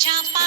চাপা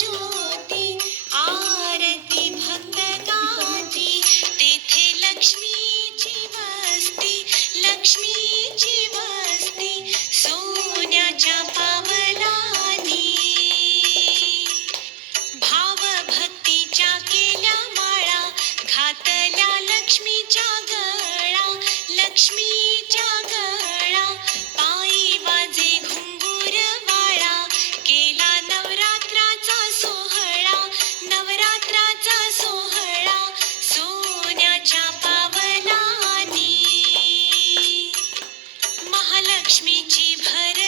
you. लक्ष्मीची भर